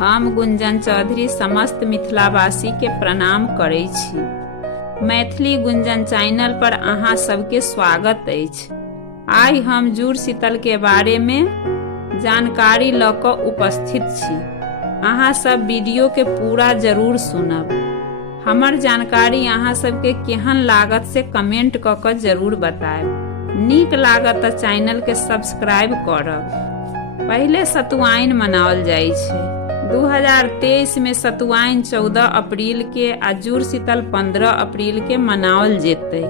हम गुंजन चौधरी समस्त मिथिलावासी के प्रणाम करै छी। मैथिली गुंजन चैनल पर अहाँ सबके स्वागत अछि। आइ हम जुड़शीतल के बारे में जानकारी ल क उपस्थित छी। अहाँ सब वीडियो के पूरा जरूर सुनब। हमर जानकारी अहाँ सबके केहन लागत से कमेंट क क जरूर बताएब। नीक लागत त चैनल के सब्सक्राइब करब। पहले सतुआइन मनाओल जाइ छै। 2023 में सतुआइन 14 अप्रैल के आ जुड़शीतल 15 अप्रैल के मनाओल जेतै।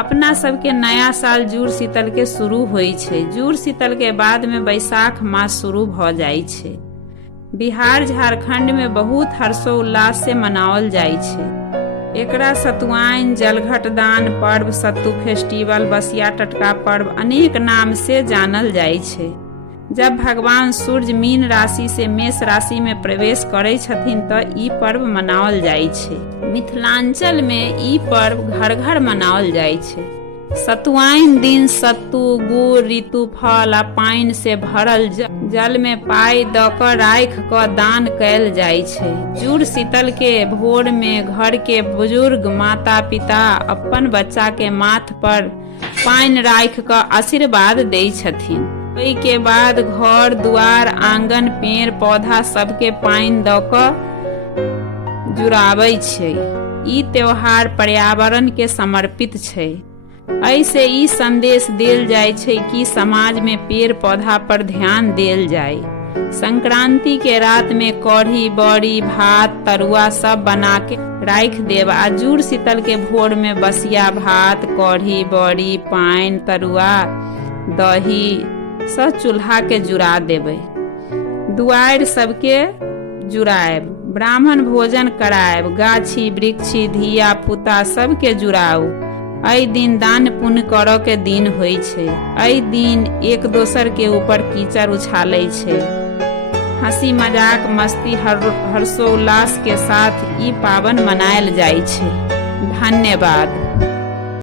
अपना सबके नया साल जुड़शीतल के शुरू होइ छै। जुड़शीतल के बाद में बैसाख मास शुरू भ जाइ छै। बिहार झारखंड में बहुत हर्षोल्लास से मनाओल जाइ छै। एकरा सतुआइन, जलघट दान पर्व, सत्तू फेस्टिवल, बसिया टटका पर्व अनेक नाम से जानल जाइ छै। जब भगवान सूर्य मीन राशि से मेष राशि में प्रवेश करै छथिन त ई पर्व मनाओल जाइ छै। मिथिलांचल में ई पर्व घर घर मनाओल जाइ छै। सतुआइन दिन सत्तू, गुड़, ऋतु फल आ पानि से भरल जल में पाई द क राखि क दान कयल जाइ छै। जुड़शीतल के भोर में घर के बुजुर्ग माता पिता अपन बच्चा के माथ पर पानि राखि क आशीर्वाद दै छथिन। ओहि के बाद घर दुआर आंगन पेड़ पौधा सबके पानि द क जुड़ाबै छै। ई त्योहार पर्यावरण के समर्पित छै। ऐसे ई संदेश देल जाय छै कि समाज में पेड़ पौधा पर ध्यान देल जाय। संक्रांति के रात में कढ़ी बड़ी भात तरुआ सब बना के राख देब आ जुड़शीतल के भोर में बसिया भात कढ़ी बड़ी पानि तरुआ दही सब चूल्हा के जुड़ा देबै। दुआरि सबके जुड़ाएब, ब्राह्मण भोजन कराएब, गाछी वृक्षी धिया पुता सबके जुड़ाउ। एहि दिन दान पुण्य करऽ के दिन होइ छै। एहि दिन एक दोसर के ऊपर कीचड़ उछालै छै। हंसी मजाक मस्ती हर्षोल्लास के साथ ई पावन मनायल जाइ छै। धन्यवाद।